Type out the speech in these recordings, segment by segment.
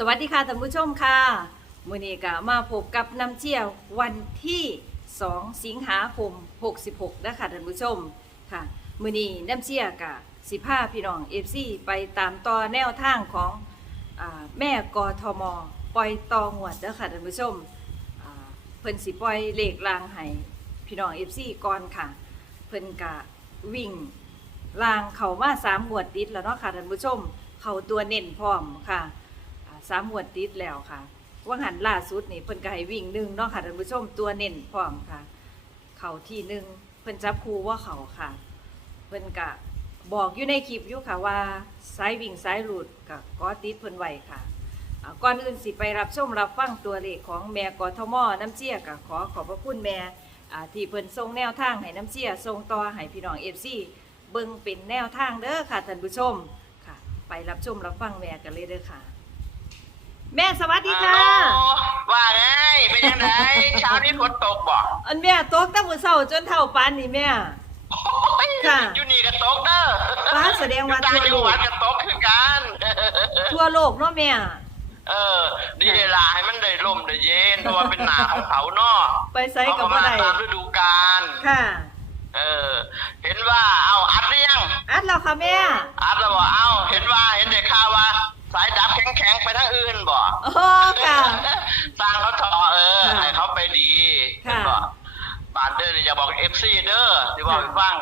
สวัสดีค่ะท่านผู้ชมค่ะมื้อนี้ก็มาพบกับน้ำเชี่ยววันที่ 2 สิงหาคม 66 นะคะท่านผู้ชมค่ะมื้อนี้น้ำเชี่ยกับสิพาพี่น้อง FC ไปตามต่อแนวทางของอแม่กทมปล่อยตอหวดเด้อค่ะท่านผู้ชมเพิ่นสิปล่อยเลขลางให้พี่น้อง FC ก่อนค่ะ เพิ่นกะวิ่งลางเขามาสามหวดติดแล้วเนาะค่ะท่านผู้ชม เขาตัวเน้นพร้อมค่ะ สามหมวดติดแล้วค่ะว่าหันล่าสุดนี่เพิ่นก็ให้วิ่งหนึ่งเนาะค่ะท่านผู้ชมตัวเน้นพร้อมค่ะ เขาที่หนึ่งเพิ่นจับคู่ว่าเขาค่ะ เพิ่นก็บอกอยู่ในคลิปอยู่ค่ะว่าสายวิ่งสายหลุดกับก็ติดเพิ่นไหวค่ะก่อนอื่นสิไปรับชมรับฟังตัวเลขของแม่กอทมน้ำเชี่ยก็ขอขอบพระคุณแม่ที่เพิ่นส่งแนวทางให้น้ำเชี่ยส่งต่อให้พี่น้อง FC เบิ่งเป็นแนวทางเด้อค่ะท่านผู้ชมค่ะ ไปรับชมรับฟังแม่กันเลยเด้อค่ะ แม่สวัสดีค่ะฮัลโหลว่าไงเป็นยังไงเช้านี้ฝนตกบ่อันแม่ตกตั้งมือเช้าจนเท่าปานนี่แม่โอ้ยค่ะอยู่นี่ก็ตกเด้อฟ้าแสดงว่าอยู่ต่างทั่วโลกจังหวัดก็ตกคือกันทั่วโลกเนาะแม่เออดีเวลาให้มันได้ลมได้เย็นเพราะว่าเป็นหนาของเขาเนาะไปไสเขากับก็บ่มาได้ตามฤดูกาลค่ะ เออ เห็นว่าเอาอัดหรือยังอัดแล้วค่ะแม่อัดแล้วบ่เอาเห็นว่าเห็นได้ข่าวว่า สายดับแข็งๆไปทางอื่นบ่โอ้ค่ะ สร้างเขาทอเออค่ะให้เขาไปดีค่ะก็บานเดอร์อย่าบอกเอฟซีเด้อที่บอกให้ฟัง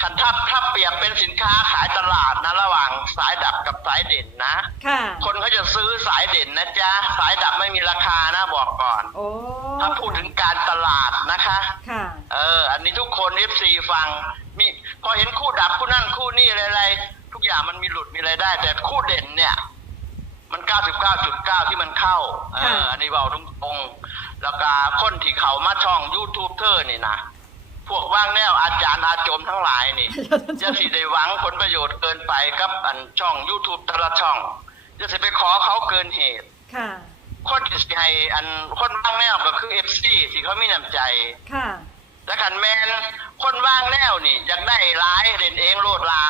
คันถ้าถ้าเปรียบเป็นสินค้าขายตลาดนะระหว่างสายดับกับสายเด่นนะ ค่ะ คนเขาจะซื้อสายเด่นนะจ๊ะ สายดับไม่มีราคานะบอกก่อน โอ้ถ้าพูดถึงการตลาดนะคะ ค่ะ เออ อันนี้ทุกคนเอฟซีฟัง มีพอเห็นคู่ดับคู่นั่นคู่นี่อะไรๆทุกอย่างมันมีหลุดมีอะไรได้ แต่คู่เด่นเนี่ย มัน99.9ที่มันเข้าเออค่ะอันนี้เบาตรงๆแล้วก็คนที่เขามาช่อง YouTube เธอนี่นะพวกว่างแนวอาจารย์อาจมทั้งหลายนี่ จะสิได้หวังผลประโยชน์เกินไปกับอันช่อง YouTube แต่ละช่อง จะสิไปขอเขาเกินเหตุค่ะคนที่สิให้อันคนว่างแนวก็คือ FC ที่เขามีน้ำใจค่ะแล้วกันแมนคนว่างแนวนี่อยากได้ร้ายเด่นเองโลดลา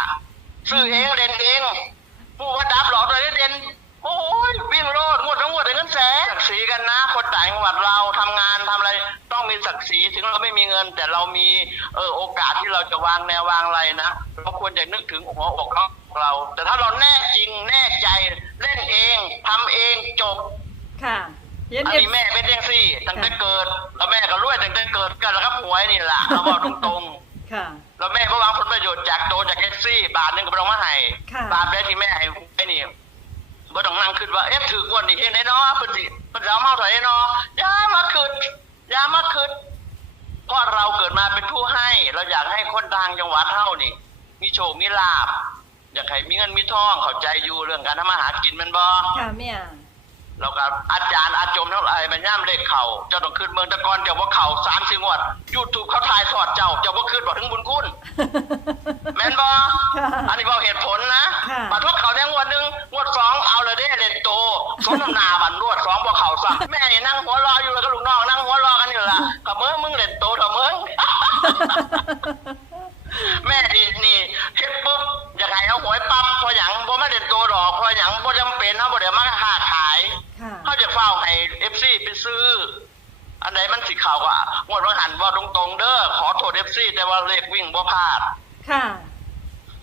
ซื้อเองเด่นเองผู้ว่าดับหลอกเลยเด่น โอ้ยวิ่งโลดงวดทั้งงวดได้เงินแสนศักดิ์ศรีกันนะ คนต่างจังหวัดเราทำงานทำอะไรต้องมีศักดิ์ศรีถึงเราไม่มีเงิน แต่เรามีเออโอกาสที่เราจะวางแนววางอะไรนะเราควรจะนึกถึงหัวอกของเรา แต่ถ้าเราแน่จริงแน่ใจเล่นเองทำเองจบ ค่ะเห็นอันเด็นี้แม่เป็นเรื่องซี่ตั้งแต่เกิด แล้วแม่ก็รวยตั้งแต่เกิดกันแล้วก็หวยนี่แหละเราบอกตรงค่ะๆแล้วแม่ก็หวังผลประโยชน์จากโดนจากแท็กซี่ บาทหนึงก็ไม่ต้องมาให้ค่ะ บาทแรกที่แม่ให้ไอ้นี่ บ่ต้องนั่งคิดว่าเอ๊ะถือกวนนี่เห็นไหนเนาะเพิ่นสิเพิ่นสิเอามาเท่าไหร่เนาะอย่ามาคิดอย่ามาคิดเพราะเราเกิดมาเป็นผู้ให้ เราอยากให้คนทางจังหวัดเฮานี่มีโชคมีลาภอยากให้มีเงินมีทองเข้าใจอยู่เรื่องการทำมาหากินแมันบ่ค่ะแม่แล้วก็อาจารย์อาจมทั้งหลายมันย่ำเลขเข่าเจ้าต้องขึ้นเมืองตะกอนเจ้าว่าเข่าสามสี่งวดยูทูบเขาถ่ายทอดเจ้าเจ้าว่าขึ้นบอกถึงบุญคุณแม่นบอค่ะอันนี้บอกเหตุผลนะค่ะมาทดเขาเนี่ยงวดหนึ่งงวดส องเอาเลยได้เล่นโตสมน้ำหนาบันรวดสองบอกเข่าซ้ำแม่นี่นั่งหัวรออยู่แล้วก็ลูกน้องนั่งหัวรอกันอยู่ละกับมึงมึงเล่นโตเถอะมึงแม่นี่นี่เฮ็ดปุ๊บอยากให้เอาหวยปั๊บพอหยังบ่มาเล่นโตดอกพอหยังบ่จำเป็นเฮาบ่ได้มาค้าขายค่ะเขาจะเฝ้าให้เอฟซีไปซื้ออันไหนมันสิข่าวก็งวดว่าหันว่าตรงๆเด้อขอโทษเอฟซีแต่ว่าเลขวิ่งบ่พลาด ค่ะ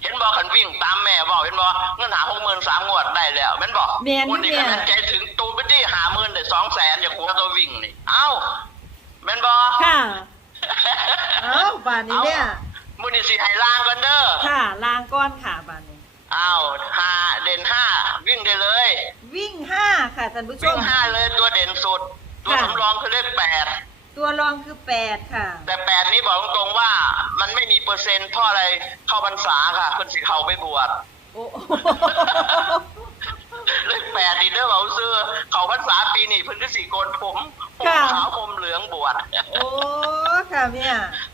เห็นบอกขันวิ่งตามแม่บอกเห็นบอกเงินหาหกหมื่นสามงวดได้แล้วแม่นบอกแม่นวันนี้แม่คะแนนใจถึงตูไปที่หาหมื่นได้สองแสนอย่าคัวตัววิ่งนี่เอ้าแม่นบอก ค่ะ เอ้าบานนี้แม่มือนี่สิให้ล่างกันเด้อค่ะ ลางก้อนค่ะบานนี้เอ้าหาเด่นห้าวิ่งได้เลย วิ่งห้าค่ะท่านผู้ชวิ่งม ห้าเลยตัวเด่นสุด ตัวค่ะ สำรองคือเลขแปด ตัวรองคือแปดค่ะ แต่แปดนี้บอกตรงๆว่ามันไม่มีเปอร์เซ็นต์เพราะอะไรเข้าพรรษาค่ะคนสิเขาไปบวชโอ้เลขแปดนี่เด้อเอาซื้อเขาพรรษาปีนี้เพิ่นก็สีโกนผมผมค่ะ ขาวผมเหลืองบวชโอ้ค่ะแม่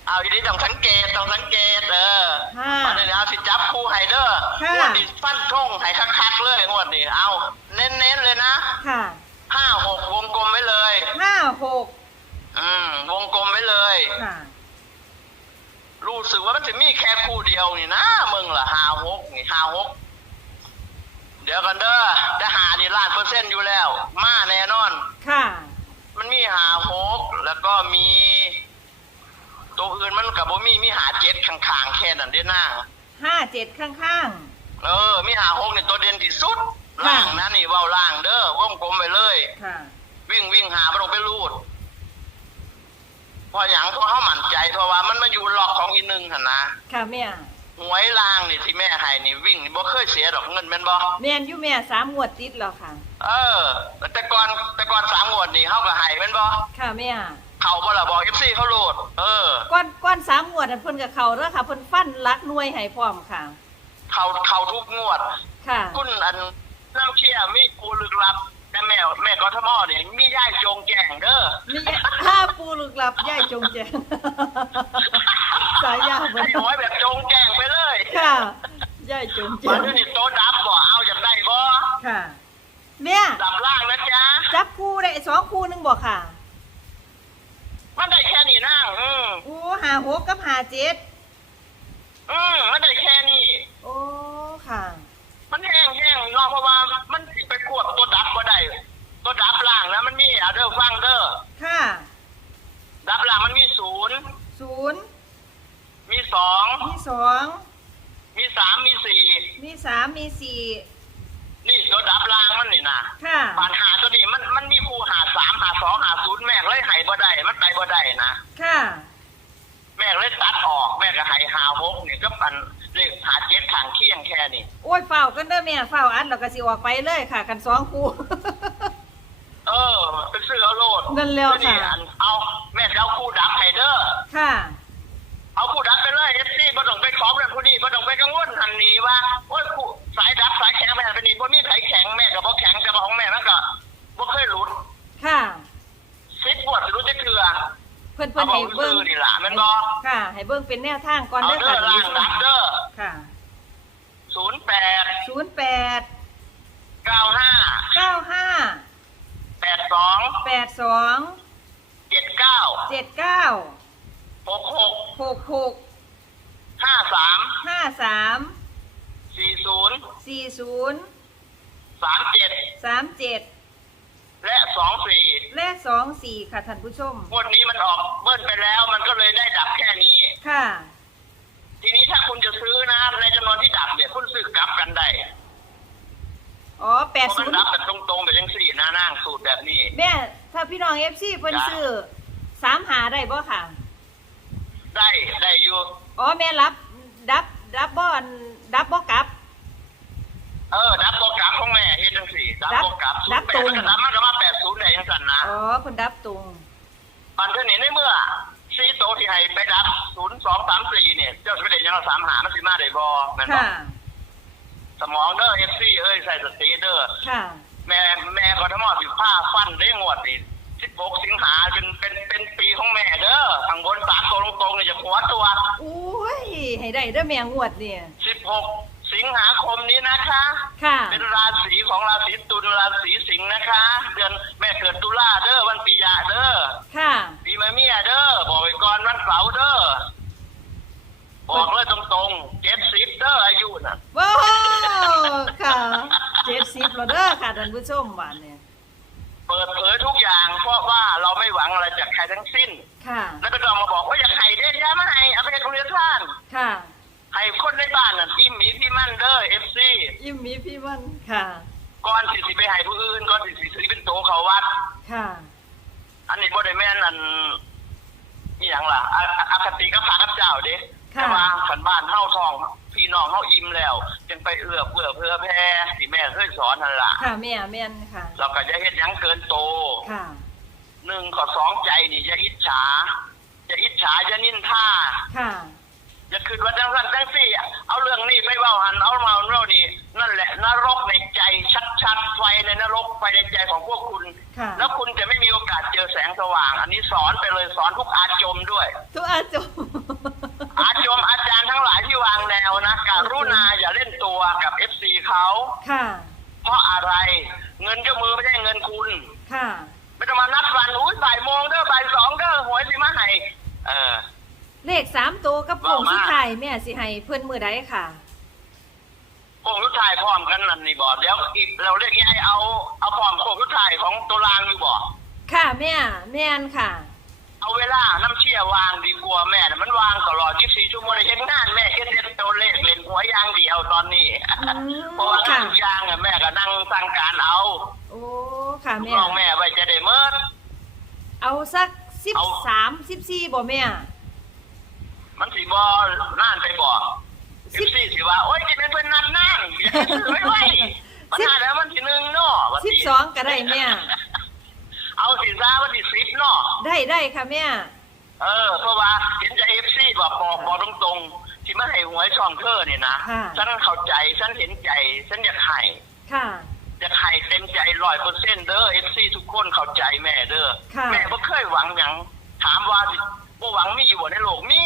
เอาอีนี้ต้องสังเกตต้องสังเกตเออค่ะมาเดี๋ยวเอาสิจับคู่ไฮเดอร์ค่ะ งวดนี้ฟันทงให้คักๆเลยงวดนี้เอาเน้นๆเลยนะค่ะห้าหกวงกลมไว้เลย ห้าหก อืมวงกลมไว้เลย ค่ะ รู้สึกว่ามันจะมีแค่คู่เดียวนี่นะมึงล่ะห้าหกนี่ห้าหกเดี๋ยวกันเด้อจะหานี่ล้านเปอร์เซ็นต์อยู่แล้ว มาแน่นอน ค่ะ มันมีหาหกแล้วก็มี ตัวอื่นมันกับบ่มีมีหาเจ็ดข้างๆแค่นั้นเด้อนางห้าเจ็ดข้างเออ มีหาหกนี่ตัวเด่นที่สุดค่ะล่างนะนี่เว้าล่างเด้อวงกลมไปเลย ๆ ค่ะ วิ่งวิ่งหาบ่ต้องไปรูด เพราะหยังเพราะเขามั่นใจเพราะว่ามันมาอยู่ล็อกของอีกหนึงหั่นนะค่ะแม่หวยล่างนี่ที่แม่ให้นี่วิ่งนี่บ่เคยเสียดอกเงินแม่นบ่แม่นอยู่แม่สามงวดติดแล้วค่ะ เออ แต่ก่อนแต่ก่อนสามงวดนี่เฮาก็ให้แม่นบ่ค่ะแม่เขาบ่ล่ะบอก FC เขาโหลดเออก้อนก้อนสามงวดอันเพิ่นกับเขาแล้วค่ะเพิ่นฟันลักหน่วยให้พร้อมค่ะ เขาเขาทุกงวด ค่ะ คุณอันน้ำเชี่ยมีกูลึกลับ แต่แม่แม่กทมนี่มีย่ายจงแก่งเด้อมีห้าปูลึกลับย่ายจงแจง สายยาวไอ้เบิ่หอยแบบจงแก่งไปเลยค่ะย่ายจงแจวันงนี้นี่โตะดับบ่เอาอยากได้บ่ค่ะแม่ดับล่างนะจ๊ะจับคู่ได้สองคู่หนึงบ่ค่ะ มันได้แค่นี้นั่งอืม โอ้หาหกกับหาเจ็ดอืมมันได้แค่นี้ โอ้ ค่ะ มันแห้งแห้งเนาะเพราะว่ามันสิไปควบตัวดับบ่ได้ ตัวดับล่างนะมันมีเอาเด้อฟังเด้อค่ะ ดับล่างมันมีศูนย์ศูนย์มีสองมีสองมีสามมีสี่มีสามมีสี่นี่ตัวดับล่างมันนี่นะค่ะปานหาตัวนี้มันมันมีคู่หาสามหาสองหาศูนย์แม่เลยไห้บ่ได้มันไปบ่ได้นะค่ะแม่เลยตัดออกแม่ก็ไห้หาหกนี่ก็ปันเลขหาเจ็ดข้างเคียงแค่นี้โอ้ยเฝ้ากันเด้อแม่เฝ้าอันแล้วก็สิออกไปเลยค่ะ กันสองคู่ เออเป็นซื้อเอา โลดนั่นแล้วค่ะนี่อันเอาแม่จะเอาคู่ดับให้เด้อค่ะ เอาคู่ดับไปเลยเอฟซีบ่ต้องไปขอเรื่องผู้นี้บ่ต้องไปกังวลหันหนีว่าโอ้ยคู่สายดับสายแข็งไปหันไปนี่บ่มีไผแข็งแม่ก็บ่แข็งแต่ว่าของแม่มันก็บ่เคยหลุดค่ะซิดปวดสิรู้จะเถื่อเพิ่นเพิ่นให้เบิ่งเอาของซื้อนี่ล่ะแม่นบ่ค่ะ ให้เบิ่งเป็นแนวทางก่อนเอาเด้อเด้ค่ะอล่างดับเด้อค่ะศูนย์แปดศูนย์แปดเก้าห้าเก้าห้าแปด สองแปดสองเจ็ดเก้าเจ็ดเก้าหกหกหกหกห้าสามห้าสามสี่ศูนย์สี่ศูนย์สามเจ็ดสามเจ็ดและสองสี่และสองสี่ค่ะท่านผู้ชมงวดนี้มันออกเบิ้ลไปแล้วมันก็เลยได้ดับแค่นี้ ค่ะ ทีนี้ถ้าคุณจะซื้อนะในจำนวนที่ดับเนี่ยคุณซื้อกลับกันได้ อ๋อแปเพดราะศูมันนย์ดับแบบตรงๆแบบยังสี่หน้านั่งสูตรแบบนี้ แม่ถ้าพี่น้องเอฟซีเพิ่นจ้ะ ซื้อสามหาได้บ่ค่ะ ได้ได้อยู่อ๋อแม่รับดับดับบ่อนดับบ่กลับ เออดับตัวกลับของแม่เฮ็ดจังสี่ดับดับตัวกลับดับแปตรดง มันก็ดับมันก็มาแปดศูนย์ได้ยังสั่นนะอ๋อเพิ่นดับตรงปันเท่านี้ในเมื่อซีโตที่ให้ไปดับศูนย์สองสามสี่เนี่ยเจ้าสิไปได้ยังเราสามหามันสิมาได้บ่แม่นบ่ค่ะ สมองเด้อเอฟซีเอ้ยใส่สติเด้อค่ะ แม่แม่กทมสิผ้าฟันได้งวดนี่สิบหกสิงหาเป็นเป็นเป็นปีของแม่เด้อข้างบนสามตัวตรงๆเนี่ยจะหัวตัวอุ้ย ให้ได้เด้อแม่งวดเนี่ย สิบหกสิงหาคมนี้นะคะ ค่ะ เป็นราศีของราศีตุลราศีสิงห์นะคะ เดือนแม่เกิดตุลาเด้อวันปียะเด้อค่ะ ปีมะเมียเด้อบอกไว้ก่อนวันเสาร์เด้อ บอกเลยตรงๆเจ็ดสิบเด้ออายุน่ะว้าวค่ะเจ็ดสิบแล้วเด้อค่ะท่านผู้ชมบ้านเนี่ยเปิดเผยทุกอย่างเพราะว่าเราไม่หวังอะไรจากใครทั้งสิ้น ค่ะ แล้วก็ต้องมาบอกว่าอยากให้เด้อยามาให้เอาไปให้โรงเรียนท่านค่ะให้คนในบ้านน่ะอิ่มหมีพี่มั่นเด้อเอฟซียิ้มมีพี่วันค่ะ ก่อนสิสิไปให้ผู้อื่นก่อนสิสิซื้อเป็นโตเขาวัด ค่ะ อันนี้บ่ได้แม่นอันนี่หยังล่ะอะอะอคติกับพระกับเจ้าเด้ ค่ะ แต่ว่าขันบ้านเฮาทอง พี่น้องเฮาอิ่มแล้ว จึงไปเอื้อเพื่อเพื่อแพ่ที่แม่เคยสอนนั่นล่ะค่ะแม่แม่นค่ะ เราก็จะเฮ็ดหยังเกินโตค่ะ หนึ่งข้อสองใจนี่อย่าอิจฉาอย่าอิจฉาอย่านินท่า ค่ะ อย่าคิดว่าจังสันจังสี่อะเอาเรื่องนี้ไปเว้าหันเอามาเรื่องนี้นั่นแหละนรกในใจชัดๆไฟในนรกไฟในใจของพวกคุณ ค่ะแล้วคุณจะไม่มีโอกาสเจอแสงสว่าง อันนี้สอนไปเลยสอนทุกอาจมด้วย ทุกอาจม อาจมอาจารย์ทั้งหลายที่วางแนวนะการุณาอย่าเล่นตัวกับเอฟซีเขาค่ะ เพราะอะไร เงินเจ้ามือไม่ใช่เงินคุณ ค่ะ ไม่ต้องมานัดวันอุ้ยบ่ายโมงเด้อบ่ายสองเด้อหวยสิมาให้เออ เลขสามตัวกับโป่งว่ามาที่ไทยแม่สิให้เพื่อนมือใดค่ะผโค้งสุดท้ายพร้อมกันนั่นนี่บ่เดี๋ยวอีกเราเรียกยังไงเอาเอาพร้อมโค้งสุดท้ายของตัวรางอยู่บ่ค่ะแม่แม่นค่ะเอาเวลา น้ำเชี่ยวางดีกว่าแม่น่ะมันวางตลอด24ชั่วโมงเลยเห็นงานแม่เฮ็ดเฮ็ดตัวเลขเล่นหัวอย่างเดียวตอนนี้อืมเพราะว่าค่ะทุกอย่างอะแม่ก็นั่งสั่งการเอาโอ้ค่ะลูกแม่น้องแม่ไว้จะได้เมิดเอาสักสิบเอาสามสิบสี่บ่แม่ มันสิบ่น่านไปบ่14สิว่าโอ๊ยจะเป็นเพิ่นนัดนั่งอย่าซื้อไว้ไว้มันน่าแล้วมันสิหนึ่งเนาะว่าสิบสองก็ได้แม่เอาสิซาวันที่10เนาะได้ได้ค่ะแม่ เออ เพราะว่าเห็นใจ FC บอกบอกบอกตรงๆ ที่มาให้หวยช่องเธอนี่นะค่ะ ฉันเข้าใจฉันเห็นใจฉันอยากให้ค่ะจะให้เต็มใจร้อยเปอร์เซ็นต์เด้อเอฟซีทุกคนเข้าใจแม่เด้อค่ะ แม่บ่เคยหวังหยังถามว่าสิบ่หวังมีอยู่บ่ในโลกมี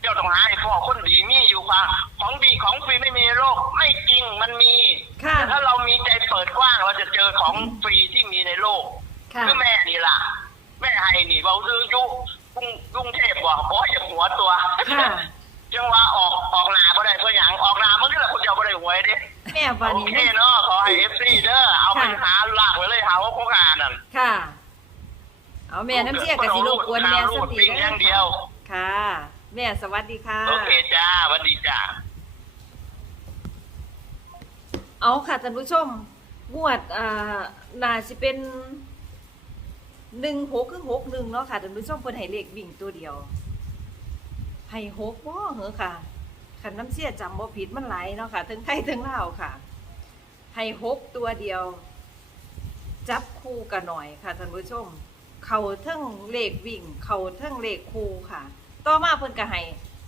เจ้าต้องหาให้พ่อคนดีมีอยู่ว่าของดีของฟรีไม่มีในโลกไม่จริงมันมีค่ะ แต่ถ้าเรามีใจเปิดกว้างเราจะเจอของฟรีที่มีในโลก ค่ะ คือแม่นี่ล่ะ แม่ให้นี่เบาซื้อยุ กรุงกรุงเทพบ่โอ้ยอย่าหัวตัวค่ะ จังว่าออกออกหน้าบ่ได้เพื่อหยังออกหน้ามันก็แหละคนเดียวบ่ได้หวยเด้แม่วันโอนี้เคเนาะขอให้เอฟซีเด้อเอาไปค่ะหาลากไว้เลยหาว่าพวกงานนั่นค่ะ เอาแม่น้ำเชี่ยกับสิลูกกวนแม่รูสัดกทีปิ้งอย่างเดียว ค่ะ แม่สวัสดีค่ะ โอเคจ้าสวัสดีจ้า เอาค่ะท่านผู้ชมงวดอ่าน่าสิเป็น หนึ่งหกคือหกหนึ่งเนาะค่ะท่านผู้ชมเพิ่นให้เลขวิ่งตัวเดียวให้หกบ่เหรอค่ะคันน้ำเสียจำบ่ผิดมันไหลเนาะค่ะทั้งไทยทั้งลาวค่ะให้หกตัวเดียว จับคู่กันหน่อยค่ะท่านผู้ชม เขาทั้งเลขวิ่ง เขาทั้งเลขคู่ค่ะ ต่อมาเพิ่นก็ให้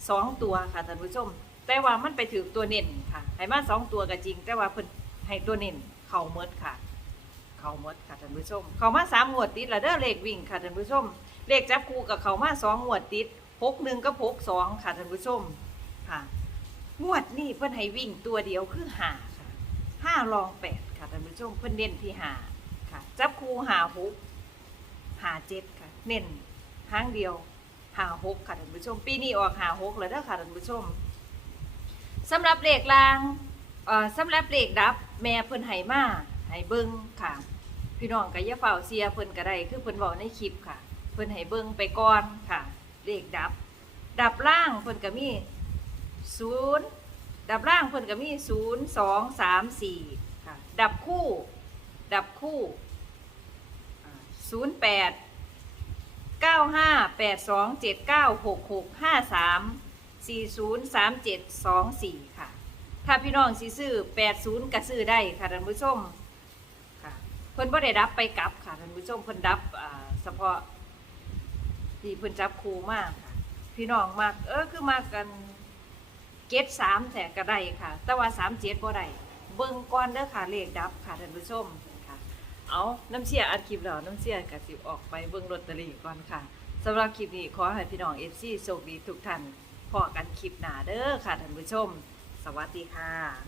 สองตัวค่ะท่านผู้ชม แต่ว่ามันไปถือตัวเน้นค่ะให้มาสองตัวก็จริง แต่ว่าเพิ่นให้ตัวเน้นเข่าเมดค่ะ เขาเมดค่ะท่านผู้ชม เขามาสามงวดติดแล้วเด้อเลขวิ่งค่ะท่านผู้ชม เลขจับคู่กับเขามาสองงวดติดหกหนึ่งกับหกสองค่ะท่านผู้ชมค่ะงวดนี้เพิ่นให้วิ่งตัวเดียวคือหาค่ะห้ารองแปดค่ะท่านผู้ชมเพิ่นเน้นที่หาค่ะ จับคู่หาหกหาเจ็ดค่ะ เน้นหางเดียวหาหกค่ะท่านผู้ชม ปีนี้ออกหาหกแล้วเด้อค่ะท่านผู้ชมสำหรับเลขลางเอ่อสำหรับเลขดับ แม่เพิ่นให้มาให้เบิ่งค่ะ พี่น้องก็อย่าเฝ้าเสียเพิ่นก็ได้คือเพิ่นบอกในคลิปค่ะ เพิ่นให้เบิ่งไปก่อนค่ะเลขดับ ดับล่างเพิ่นก็มีศูนย์ดับล่างเพิ่นก็มีศูนย์สองสามสี่ค่ะ ดับคู่ ดับคู่ศูนย์แปดเก้าห้าแปดสองเจ็ดเก้าหกหกห้าสามสี่ศูนย์สามเจ็ดสองสี่ค่ะ ถ้าพี่น้องสิซื้อแปดศูนย์ก็ซื้อได้ค่ะท่านผู้ชม พิ่นบ่ได้ดับไปกลับค่ะท่านผู้ชมเพิ่นดับอ่าเฉพาะที่เพิ่นจับครูมากค่ะ พี่น้องมากเออคือมากกันเจ็ดสามแต่ก็ได้ค่ะ แต่ว่าสามเจ็ดบ่ได้เบิ่งก่อนเด้อค่ะเลขดับค่ะท่านผู้ชมค่ะ เอาน้ำเสียอัดคลิปแล้วน้ำเสียกสิออกไปเบิ่งลอตเตอรี่ก่อนค่ะสำหรับคลิปนี้ขอให้พี่น้อง FC โชคดีทุกท่านพอกันคลิปหนาเด้อค่ะท่านผู้ชม สวัสดีค่ะ